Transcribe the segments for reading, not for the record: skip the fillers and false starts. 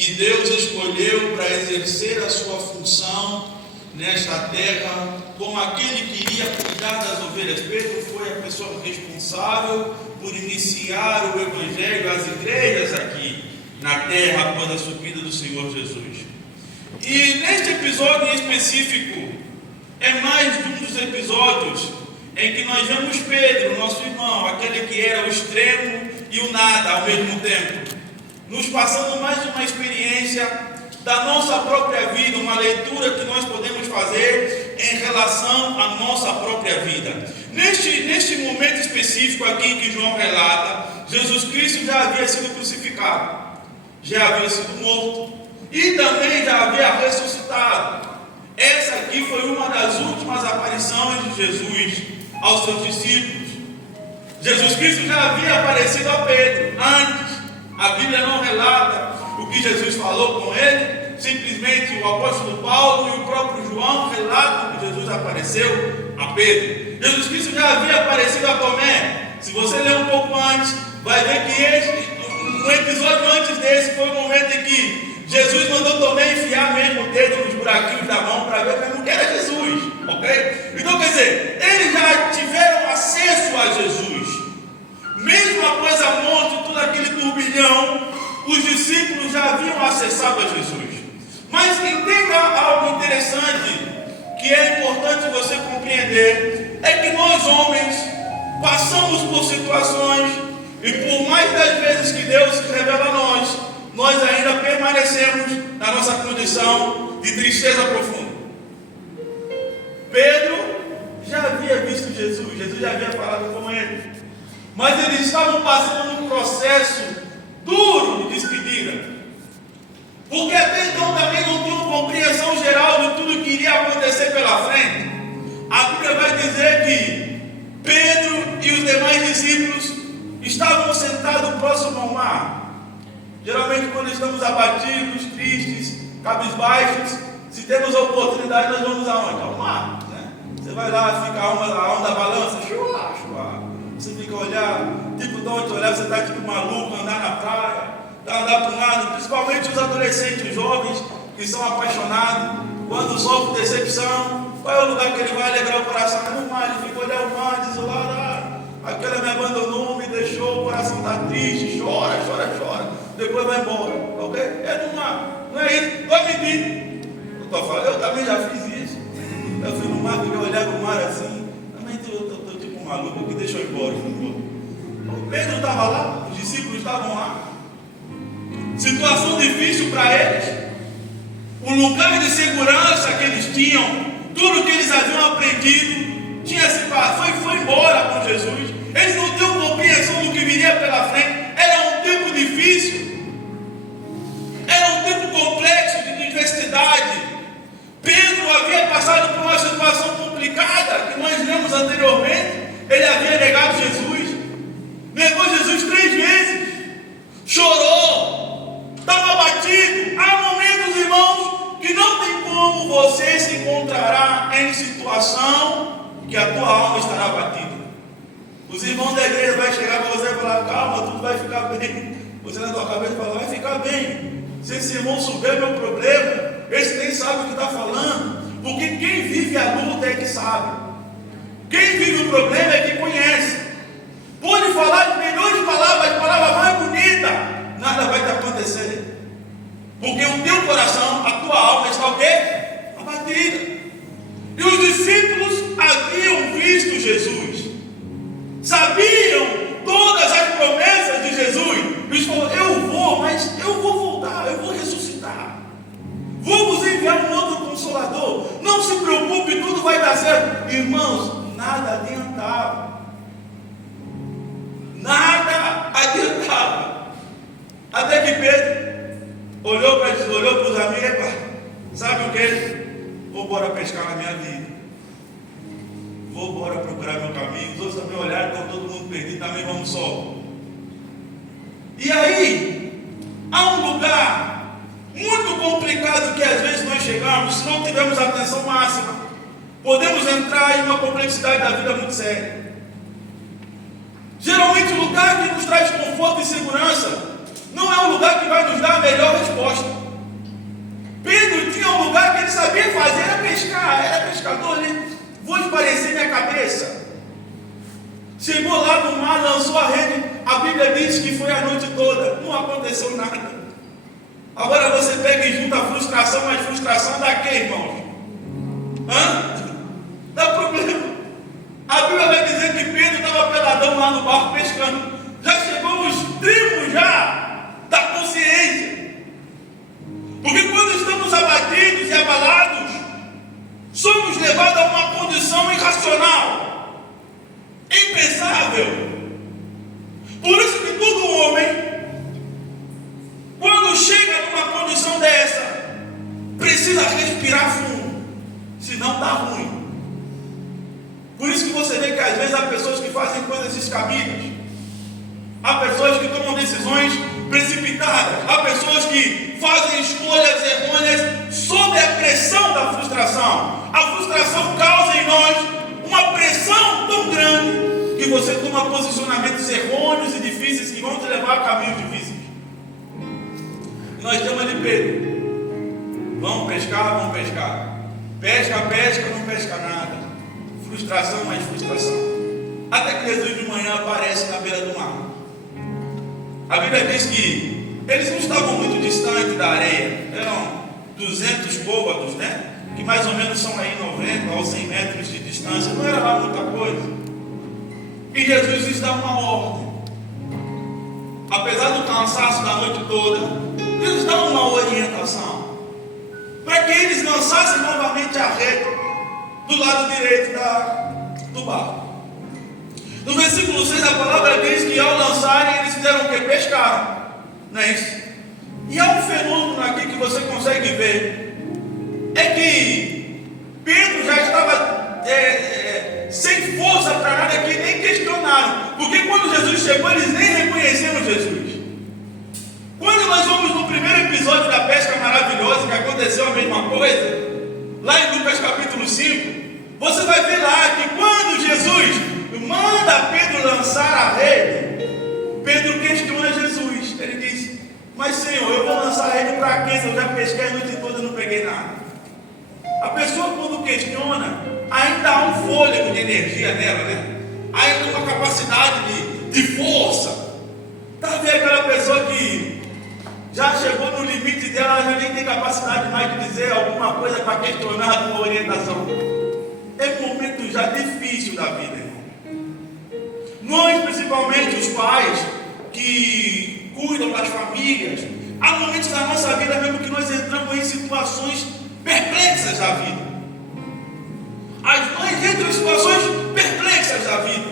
que Deus escolheu para exercer a sua função nesta terra, como aquele que iria cuidar das ovelhas. Pedro foi a pessoa responsável por iniciar o Evangelho, as igrejas aqui na terra após a subida do Senhor Jesus. E neste episódio em específico, é mais um dos episódios em que nós vemos Pedro, nosso irmão, aquele que era o extremo e o nada ao mesmo tempo, nos passando mais uma experiência da nossa própria vida, uma leitura que nós podemos fazer em relação à nossa própria vida. Neste momento específico aqui que João relata, Jesus Cristo já havia sido crucificado, já havia sido morto e também já havia ressuscitado. Essa aqui foi uma das últimas aparições de Jesus aos seus discípulos. Jesus Cristo já havia aparecido a Pedro antes. A Bíblia não relata o que Jesus falou com ele, simplesmente o apóstolo Paulo e o próprio João relatam que Jesus apareceu a Pedro. Jesus Cristo já havia aparecido a Tomé. Se você ler um pouco antes, vai ver que um episódio antes desse foi o momento em que Jesus mandou Tomé enfiar mesmo o dedo nos buraquinhos da mão para ver mesmo que era Jesus, ok? Então, quer dizer, eles já tiveram acesso a Jesus. Mesmo após a morte, todo aquele turbilhão, os discípulos já haviam acessado a Jesus. Mas entenda algo interessante, que é importante você compreender, é que nós homens passamos por situações, e por mais das vezes que Deus se revela a nós ainda permanecemos na nossa condição de tristeza profunda. Pedro já havia visto Jesus, Jesus já havia falado com ele, mas eles estavam passando num processo duro de despedida, porque até então também não tinham compreensão geral de tudo que iria acontecer pela frente. A Bíblia vai dizer que Pedro e os demais discípulos estavam sentados próximo ao mar. Geralmente quando estamos abatidos, tristes, cabisbaixos, se temos a oportunidade, nós vamos aonde? Ao mar, né? Você vai lá, fica a onda balança, chua. Você fica olhando, tipo de onde olhar, você está tipo maluco, andar na praia, andar para um lado, principalmente os adolescentes, os jovens que são apaixonados, quando sofrem decepção, qual é o lugar que ele vai alegrar o coração? No mar, ele fica olhando o mar, diz lá, aquela me abandonou, me deixou, o coração está triste, chora. Depois vai embora, ok? É no mar, não é isso? Vai mentir. Eu estou falando, eu também já fiz isso. Eu fui no mar, fiquei olhando o mar assim, também estou tipo maluco que deixou embora. O Pedro estava lá, os discípulos estavam lá. Situação difícil para eles. O lugar de segurança que eles tinham, tudo que eles haviam aprendido, foi embora com Jesus. Eles não tinham compreensão do que viria pela frente. Era um tempo difícil. Era um tempo complexo de diversidade. Pedro havia passado por uma situação complicada que nós lemos anteriormente. Ele havia negado Jesus. Negou Jesus 3 vezes. Chorou. Estava abatido. Há momentos, irmãos, que não tem como você se encontrará em situação que a tua alma estará abatida. Os irmãos da igreja vão chegar para você e falar: calma, tudo vai ficar bem. Você na tua cabeça fala: vai ficar bem. Se esse irmão souber meu problema, esse nem sabe o que está falando. Porque quem vive a luta é que sabe. Quem vive o problema é que conhece. Pode falar de melhores palavras, a palavra mais bonita, nada vai te acontecer. Porque o teu coração, a tua alma está o quê? Abatida. E os discípulos haviam visto Jesus, sabiam todas as promessas de Jesus. Eles falaram: eu vou, mas eu vou voltar, eu vou ressuscitar. Vamos enviar um outro consolador. Não se preocupe, tudo vai dar certo. Irmãos, nada adiantava. Nada adiantava. Até que Pedro olhou para os amigos: sabe o que? Vou embora pescar na minha vida. Vou embora procurar meu caminho. Os outros também olharam, estão todo mundo perdido, também vamos só. E aí, há um lugar muito complicado que às vezes nós chegamos, se não tivermos atenção máxima, podemos entrar em uma complexidade da vida muito séria. Geralmente o lugar que nos traz conforto e segurança não é um lugar que vai nos dar a melhor resposta. esvaecer minha cabeça. Chegou lá no mar, lançou a rede. A Bíblia diz que foi a noite toda. Não aconteceu nada. Agora você pega e junta a frustração, mas frustração dá quê, irmãos? Dá problema. A Bíblia vai dizer que Pedro estava peladão lá no barco pescando. Já chegou no extremo já da consciência. Porque quando estamos abatidos e abalados, somos levados a uma condição irracional, impensável. Por isso que todo homem, quando chega numa condição dessa, precisa respirar fundo, senão está ruim. Por isso que você vê que às vezes há pessoas que fazem coisas descabidas, há pessoas que tomam decisões precipitadas, há pessoas que fazem escolhas errôneas sob a pressão da frustração. A frustração causa em nós uma pressão tão grande que você toma posicionamentos errôneos e difíceis que vão te levar a caminhos difíceis. E nós estamos ali, Pedro. Vamos pescar. Pesca, não pesca nada. Frustração mais frustração. Até que Jesus de manhã aparece na beira do mar. A Bíblia diz que eles não estavam muito distantes da areia. Eram 200 côvados, né? Que mais ou menos são aí 90 ou 100 metros de distância. Não era lá muita coisa. E Jesus lhes dá uma ordem. Apesar do cansaço da noite toda, eles dão uma orientação para que eles lançassem novamente a rede do lado direito do barco. No versículo 6 a palavra diz que ao lançarem eles fizeram o que? Pescaram. Não é isso? E há um fenômeno aqui que você consegue ver. É que Pedro já estava sem força para nada, que nem questionaram. Porque quando Jesus chegou, eles nem reconheceram Jesus. Quando nós vamos no primeiro episódio da pesca maravilhosa, que aconteceu a mesma coisa, lá em Lucas capítulo 5, você vai ver lá que quando Jesus manda Pedro lançar a rede, Pedro questiona Jesus. Ele diz: mas Senhor, eu vou lançar a rede para quê? Se eu já pesquei a noite toda e não peguei nada. A pessoa quando questiona, ainda há um fôlego de energia nela, né? Ainda uma capacidade de força. Está vendo aquela pessoa que já chegou no limite dela, ela já nem tem capacidade mais de dizer alguma coisa para questionar alguma orientação. É um momento já difícil da vida, irmão. Nós, principalmente os pais que cuidam das famílias, há momentos da nossa vida mesmo que nós entramos em situações perplexas da vida. As mães entram em situações perplexas da vida.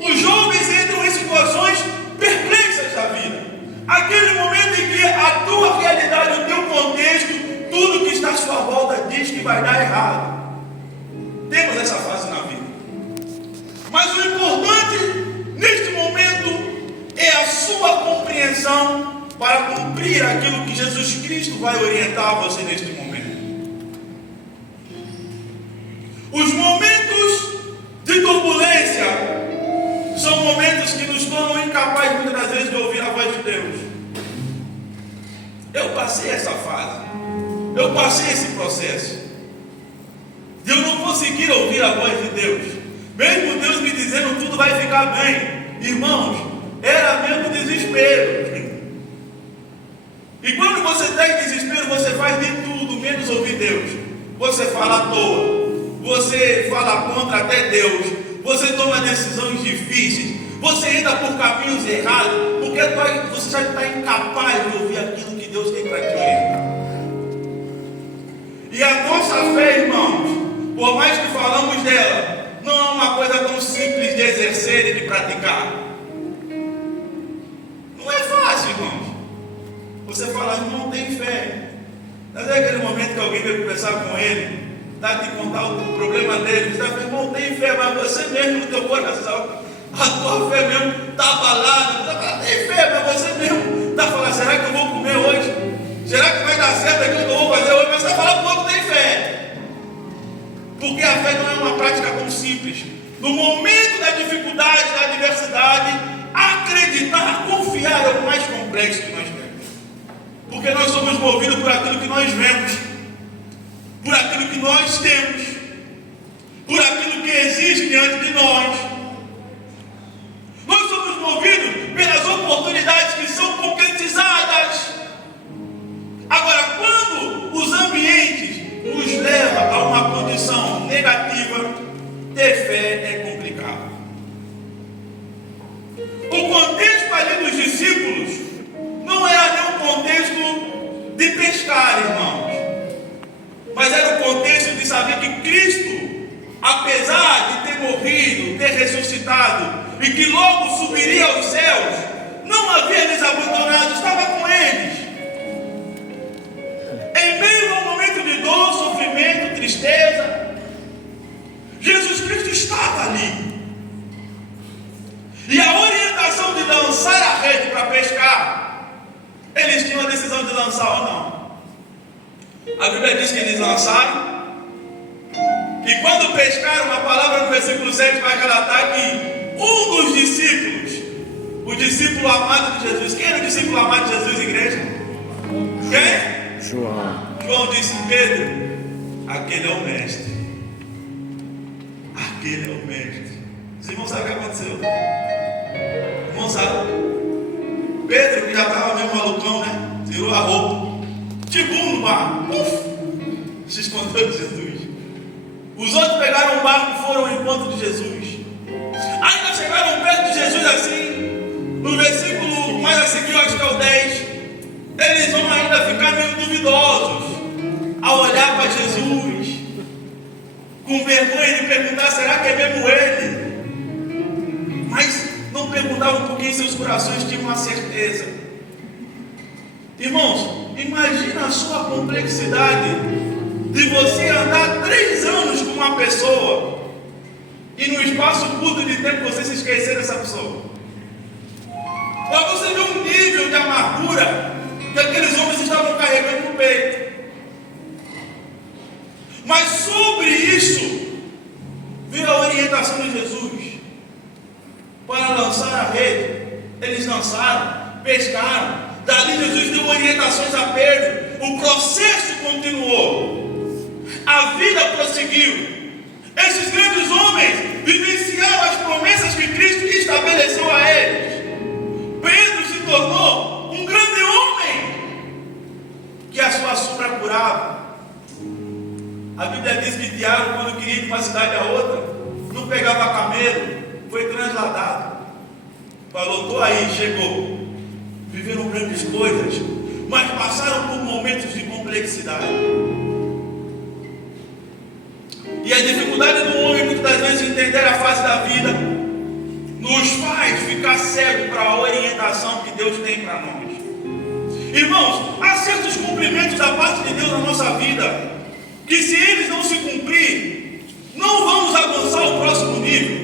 Os jovens entram em situações perplexas da vida. Aquele momento em que a tua realidade, o teu contexto, tudo que está à sua volta diz que vai dar errado. Temos essa fase na vida. Mas o importante neste momento é a sua compreensão para cumprir aquilo que Jesus Cristo vai orientar você neste momento. Os momentos de turbulência são momentos que nos tornam incapazes muitas das vezes de ouvir a voz de Deus. Eu passei essa fase, eu passei esse processo de eu não conseguir ouvir a voz de Deus, mesmo Deus me dizendo tudo vai ficar bem. Irmãos, era mesmo desespero. E quando você está em desespero, você faz de tudo menos ouvir Deus. Você fala à toa, você fala contra até Deus, você toma decisões difíceis, você entra por caminhos errados, porque você já está incapaz de ouvir aquilo que Deus tem para te orientar. E a nossa fé, irmãos, por mais que falamos dela, não é uma coisa tão simples de exercer e de praticar. Não é fácil, irmãos. Você fala, irmão, tem fé. Mas é aquele momento que alguém vai conversar com ele, dá de contar o problema dele, você fala, irmão, tem fé, mas você mesmo no teu coração, a tua fé mesmo está abalada. Tem fé, mas você mesmo está falando, será que eu vou comer hoje? Será que vai dar certo aquilo que eu vou fazer hoje? Mas você está falando, quanto tem fé? Porque a fé não é uma prática tão simples. No momento da dificuldade, da adversidade, acreditar, confiar é o mais complexo que nós temos. Porque nós somos movidos por aquilo que nós vemos, por aquilo que nós temos, por aquilo que existe diante de nós. Nós somos movidos pelas oportunidades que são concretizadas. Agora, quando os ambientes nos levam a uma condição negativa, ter fé é complicado. O contexto ali dos discípulos não era nem um contexto de pescar, irmãos, mas era o contexto de saber que Cristo, apesar de ter morrido, ter ressuscitado e que logo subiria aos céus, não havia lhes abandonado, estava com eles. Em meio a um momento de dor, sofrimento, tristeza, Jesus Cristo estava ali. E a orientação de lançar a rede para pescar, eles tinham a decisão de lançar ou não. A Bíblia diz que eles lançaram. E quando pescaram, a palavra no versículo 7 vai relatar que um dos discípulos, o discípulo amado de Jesus, quem era o discípulo amado de Jesus, igreja? Quem? João disse: Pedro, aquele é o mestre. Aquele é o mestre. Os irmãos sabem o que aconteceu? Os irmãos sabem? Pedro, que já estava meio malucão, né? Tirou a roupa, tibum no barco, se escondeu de Jesus. Os outros pegaram o barco e foram ao encontro de Jesus. Ainda chegaram perto de Jesus assim, no versículo mais a seguir, eu acho que é o 10. Eles vão ainda ficar meio duvidosos ao olhar para Jesus, com vergonha de perguntar: será que é mesmo ele? Mas não perguntavam porque em seus corações tinham uma certeza. Irmãos, imagina a sua complexidade de você andar 3 anos com uma pessoa e no espaço curto de tempo você se esquecer dessa pessoa. Para você ver um nível de amargura que aqueles homens estavam carregando no peito. Mas sobre isso veio a orientação de Jesus para lançar a rede. Eles lançaram, pescaram. Dali Jesus deu orientações a Pedro. O processo continuou. A vida prosseguiu. Esses grandes homens vivenciaram as promessas que Cristo estabeleceu a eles. Pedro se tornou um grande homem que a sua sombra curava. A Bíblia diz que Tiago, quando queria ir de uma cidade a outra, não pegava camelo, foi transladado. Falou: estou aí, chegou. Viveram grandes coisas, mas passaram por momentos de complexidade. E a dificuldade do homem, muitas das vezes, entender a fase da vida, nos faz ficar cego para a orientação que Deus tem para nós. Irmãos, há certos cumprimentos da parte de Deus na nossa vida, que se eles não se cumprir, não vamos avançar ao próximo nível.